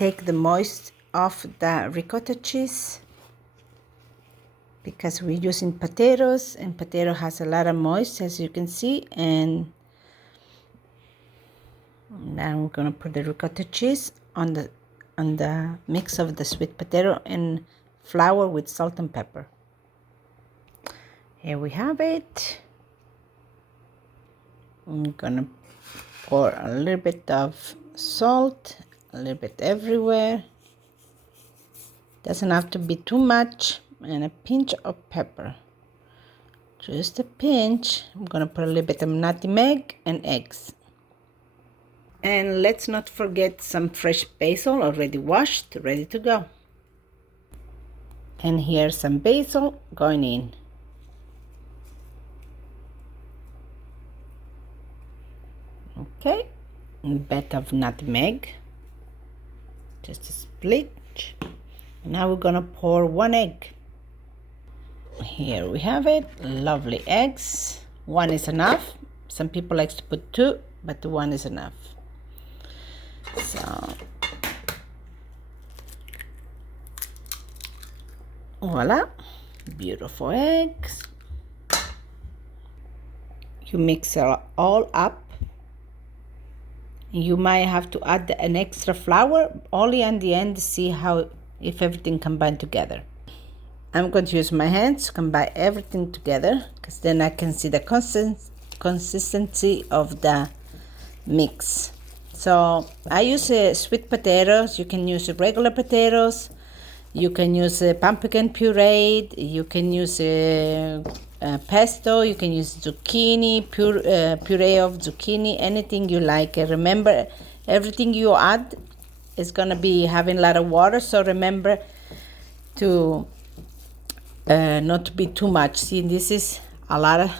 take the moist off the ricotta cheese because we're using potatoes, and potato has a lot of moist, as you can see. And now I'm gonna put the ricotta cheese on the mix of the sweet potato and flour with salt and pepper. Here we have it. I'm gonna pour a little bit of salt, a little bit everywhere. Doesn't have to be too much, and a pinch of pepper. Just a pinch. I'm gonna put a little bit of nutmeg and eggs. And let's not forget some fresh basil, already washed, ready to go. And here's some basil going in. Okay, a bit of nutmeg, just a split. Now we're gonna pour 1 egg. Here we have it, lovely eggs. 1 is enough. Some people like to put 2, but 1 is enough. So, voila, beautiful eggs. You mix it all up. You might have to add an extra flour only on the end to see if everything combined together. I'm going to use my hands to combine everything together because then I can see the consistency of the mix. So I use sweet potatoes. You can use regular potatoes. You can use pumpkin pureed. You can use pesto. You can use zucchini, puree of zucchini, anything you like. Remember, everything you add is going to be having a lot of water. So remember to not to be too much. See, this is a lot of,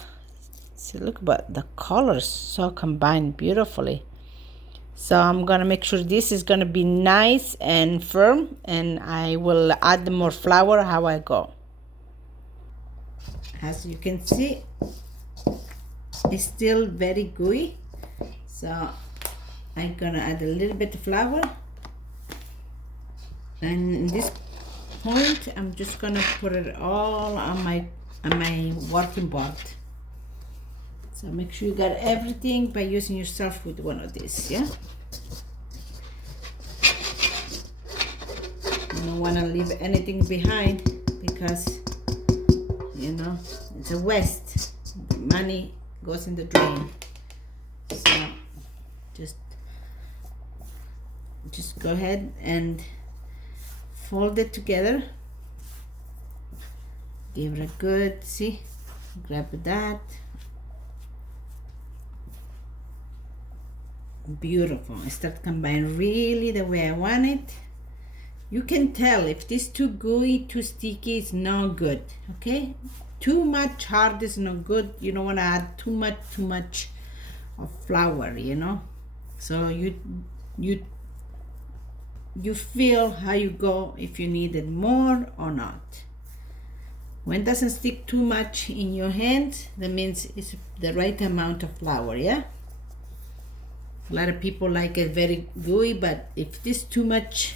see, look, but the colors so combined beautifully. So I'm gonna make sure this is gonna be nice and firm, and I will add more flour how I go. As you can see, it's still very gooey. So I'm gonna add a little bit of flour. And in this point, I'm just gonna put it all on my working board. So make sure you got everything by using yourself with one of these, yeah? You don't want to leave anything behind because, you know, it's a waste. The money goes in the drain. So just go ahead and fold it together. Give it a good, see, grab that. Beautiful. I start combining really the way I want it. You can tell if this too gooey, too sticky, it's not good. Okay, too much hard is not good. You don't want to add too much of flour, you know. So you feel how you go, if you needed more or not. When it doesn't stick too much in your hand, that means it's the right amount of flour, yeah. A lot of people like it very gooey, but if this too much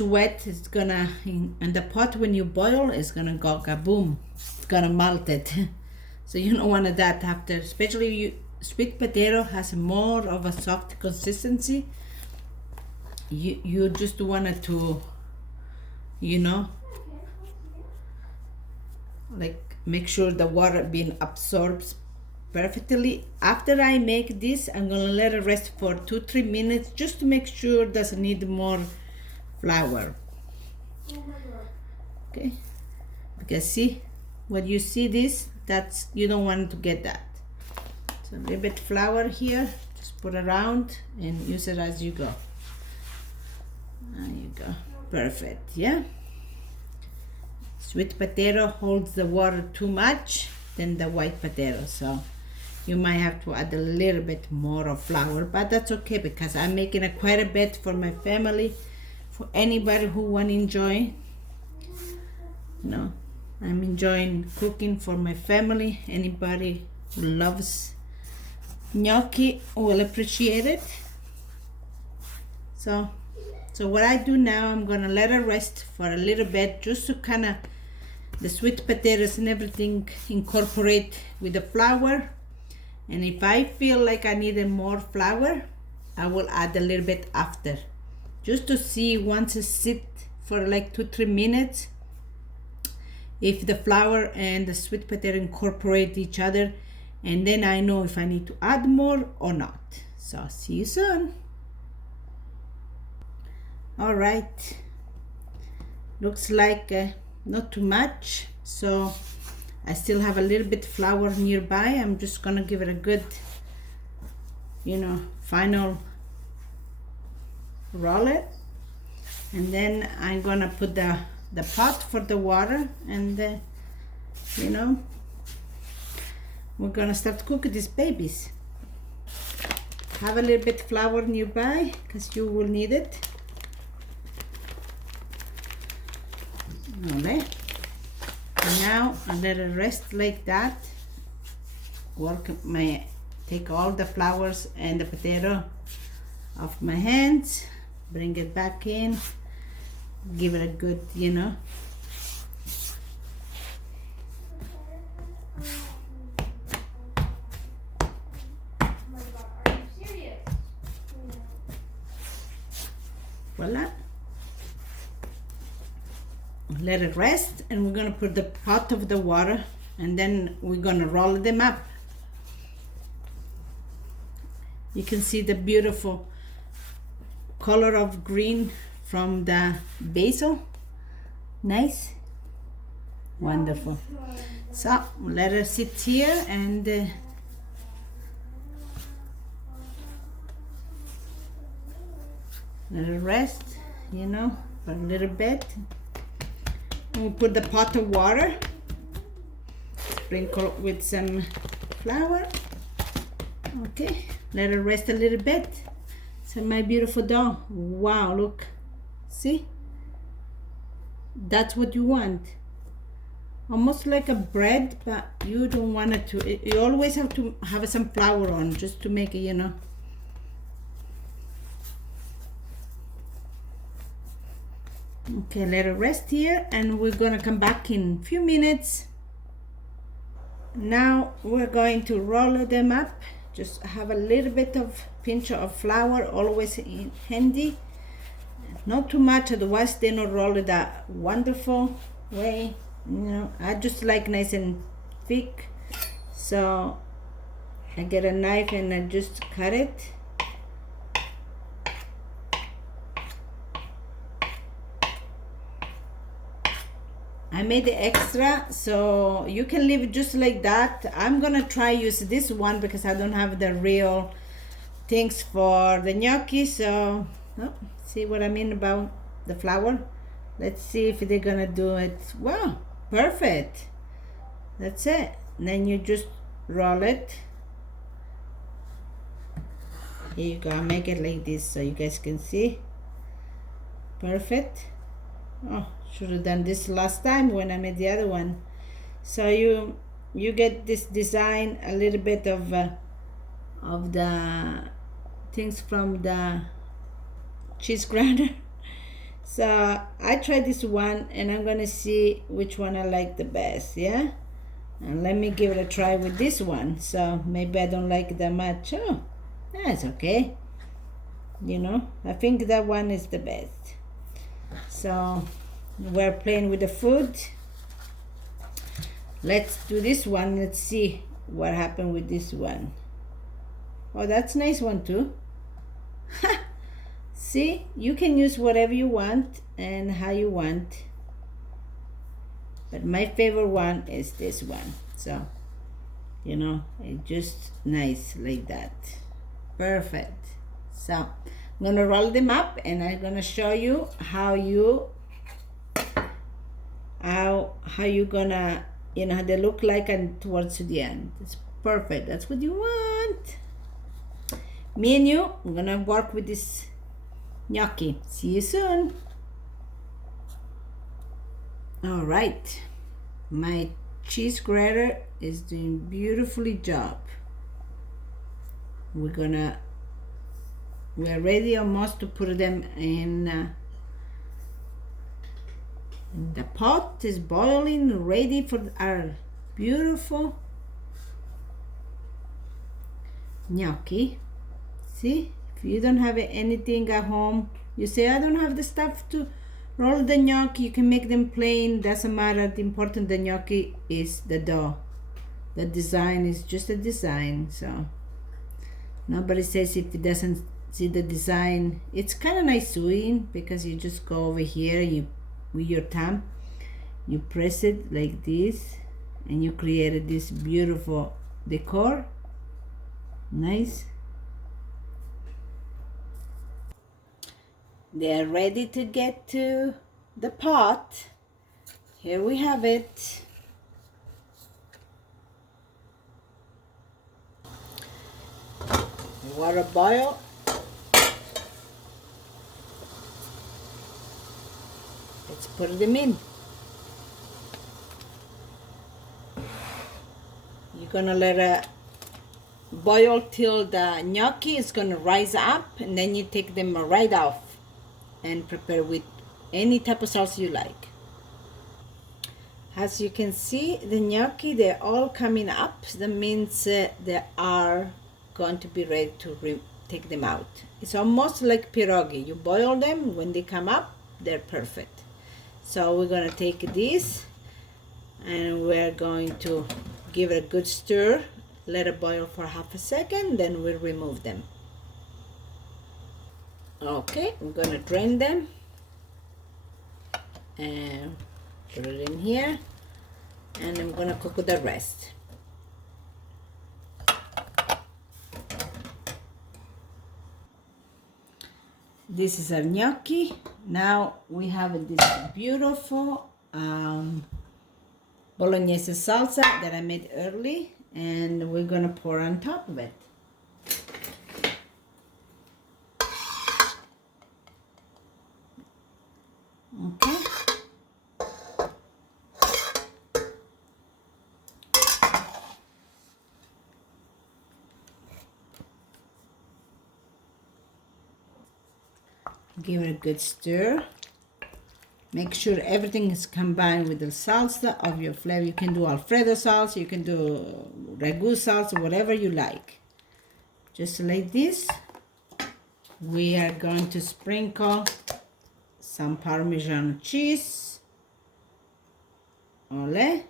wet, it's gonna, in the pot when you boil, it's gonna go kaboom. It's gonna melt it. So you don't want that after, especially sweet potato has more of a soft consistency. You just want it to, you know, like make sure the water being absorbed perfectly. After I make this, I'm gonna let it rest for 2-3 minutes just to make sure it doesn't need more flour. Okay, because see, when you see this, that's, you don't want to get that. So a little bit flour here, just put around and use it as you go. There you go, perfect, yeah. Sweet potato holds the water too much than the white potato, so you might have to add a little bit more of flour, but that's okay because I'm making quite a bit for my family, for anybody who want to enjoy. You know, I'm enjoying cooking for my family. Anybody who loves gnocchi will appreciate it. So So what I do now, I'm gonna let it rest for a little bit, just to kind of the sweet potatoes and everything incorporate with the flour. And if I feel like I needed more flour, I will add a little bit after, just to see once it sit for like 2-3 minutes if the flour and the sweet potato incorporate each other, and then I know if I need to add more or not. So see you soon. All right, looks like not too much, so I still have a little bit flour nearby. I'm just gonna give it a good, final roll it, and then I'm gonna put the pot for the water, and we're gonna start cooking these babies. Have a little bit flour nearby because you will need it. Okay. Now I let it rest like that. Take all the flours and the potato off my hands, bring it back in, give it a good, voila. Let it rest, and we're gonna put the pot of the water, and then we're gonna roll them up. You can see the beautiful color of green from the basil. Nice, wonderful. So let it sit here and let it rest, for a little bit. We'll put the pot of water, sprinkle with some flour. Okay, let it rest a little bit. So my beautiful dough. Wow, look, see? That's what you want. Almost like a bread, but you don't want it to. You always have to have some flour on, just to make it, Okay, let it rest here, and we're gonna come back in a few minutes. Now we're going to roll them up. Just have a little bit of pinch of flour, always handy. Not too much, otherwise they don't roll it that wonderful way. I just like nice and thick. So I get a knife and I just cut it. I made the extra, so you can leave it just like that. I'm gonna try use this one because I don't have the real things for the gnocchi. So see what I mean about the flour. Let's see if they're gonna do it. Wow, perfect. That's it. And then you just roll it. Here you go. I'll make it like this so you guys can see. Perfect. Oh, should have done this last time when I made the other one. So you get this design, a little bit of the things from the cheese grinder. So I tried this one, and I'm gonna see which one I like the best. Yeah, and let me give it a try with this one. So maybe I don't like it that much. Oh, that's okay. I think that one is the best. So we're playing with the food. Let's do this one. Let's see what happened with this one. Oh, that's a nice one too. See, you can use whatever you want and how you want, but my favorite one is this one. So it's just nice like that. Perfect. So I'm gonna roll them up, and I'm gonna show you how you gonna they look like, and towards the end. It's perfect. That's what you want. Me and you, I'm gonna work with this gnocchi. See you soon. All right, my cheese grater is doing beautifully job. We're gonna We are ready almost to put them in. The pot is boiling, ready for our beautiful gnocchi. See, if you don't have anything at home, you say, I don't have the stuff to roll the gnocchi, you can make them plain, doesn't matter. The important the gnocchi is the dough. The design is just a design, so nobody says if it doesn't see the design. It's kind of nice doing because you just go over here, you with your thumb, you press it like this, and you created this beautiful decor. Nice. They're ready to get to the pot. Here we have it. Water boil. Let's put them in. You're gonna let it boil till the gnocchi is gonna rise up, and then you take them right off and prepare with any type of sauce you like. As you can see, the gnocchi, they're all coming up. That means they are going to be ready to take them out. It's almost like pierogi. You boil them, when they come up, they're perfect. So we're gonna take this and we're going to give it a good stir, let it boil for half a second, then we'll remove them. Okay, I'm gonna drain them and put it in here, and I'm gonna cook the rest. This is our gnocchi. Now we have this beautiful bolognese salsa that I made early, and we're gonna pour on top of it. Okay. Give it a good stir. Make sure everything is combined with the salsa of your flavor. You can do Alfredo salsa, you can do ragu salsa, whatever you like. Just like this. We are going to sprinkle some Parmesan cheese. Ole.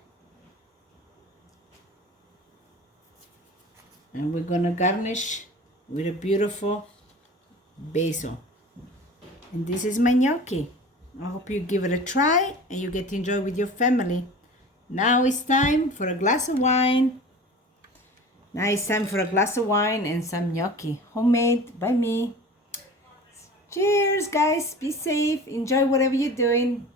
And we're gonna garnish with a beautiful basil. And this is my gnocchi. I hope you give it a try and you get to enjoy with your family. Now it's time for a glass of wine. Now it's time for a glass of wine and some gnocchi, homemade by me. Cheers, guys. Be safe. Enjoy whatever you're doing.